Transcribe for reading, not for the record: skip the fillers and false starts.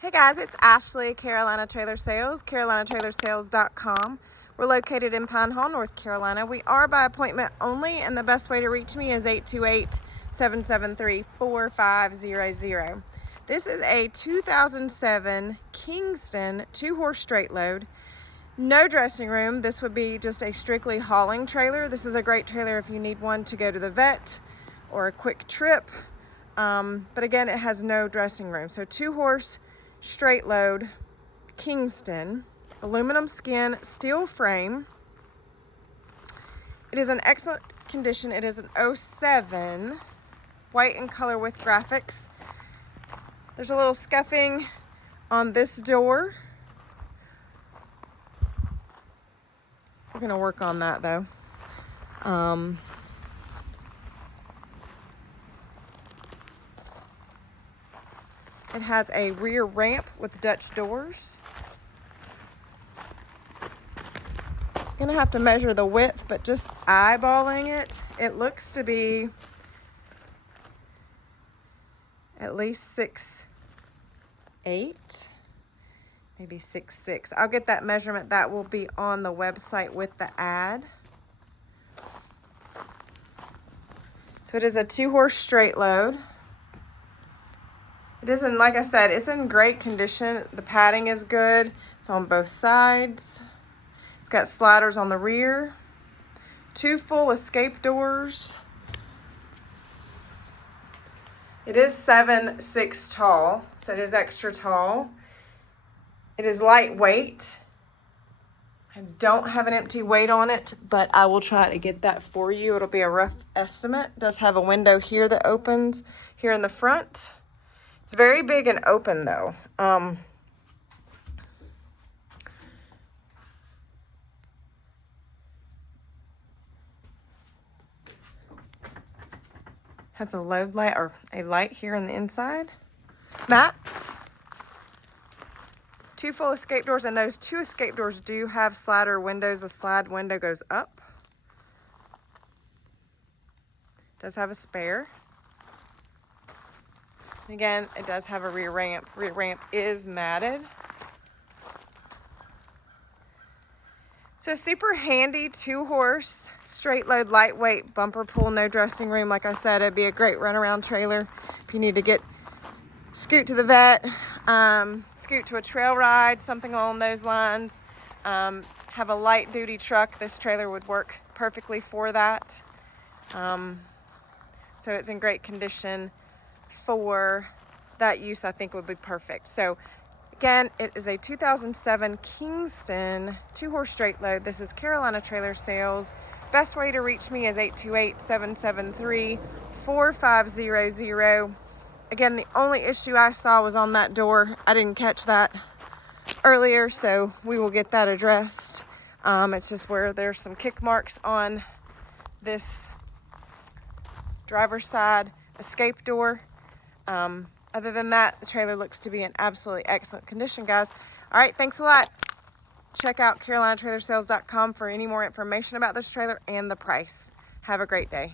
Hey guys, it's Ashley, Carolina Trailer Sales, carolinatrailersales.com. We're located in Pine Hall, North Carolina. We are by appointment only, and the best way to reach me is 828-773-4500. This is a 2007 Kingston 2-horse straight load. No dressing room. This would be just a strictly hauling trailer. This is a great trailer if you need one to go to the vet or a quick trip. But again, it has no dressing room. So 2-horse straight load, Kingston, aluminum skin, steel frame. It is in excellent condition. It is an 07, white in color with graphics. There's a little scuffing on this door. We're gonna work on that though. It has a rear ramp with Dutch doors. Gonna have to measure the width, but just eyeballing it, it looks to be at least 6'8", maybe 6'6". I'll get that measurement. That will be on the website with the ad. So it is a 2-horse straight load. It isn't, like I said, it's in great condition. The padding is good. It's on both sides. It's got sliders on the rear. 2 full escape doors. It is 7'6" tall, so it is extra tall. It is lightweight. I don't have an empty weight on it, but I will try to get that for you. It'll be a rough estimate. It does have a window here that opens here in the front. It's very big and open though. Has a load light or a light here on the inside. Mats. 2 full escape doors, and those 2 escape doors do have slider windows. The slide window goes up. Does have a spare. Again, it does have a rear ramp. Rear ramp is matted. So super handy 2-horse, straight load, lightweight, bumper pull, no dressing room. Like I said, it'd be a great runaround trailer if you need to scoot to the vet, scoot to a trail ride, something along those lines. Have a light duty truck. This trailer would work perfectly for that. So it's in great condition for that use. I think would be perfect. So again, it is a 2007 Kingston 2-horse straight load. This is Carolina Trailer Sales. Best way to reach me is 828-773-4500. Again, the only issue I saw was on that door. I didn't catch that earlier, so we will get that addressed. It's just where there's some kick marks on this driver's side escape door. Other than that, the trailer looks to be in absolutely excellent condition, guys. All right, thanks a lot. Check out carolinatrailersales.com for any more information about this trailer and the price. Have a great day.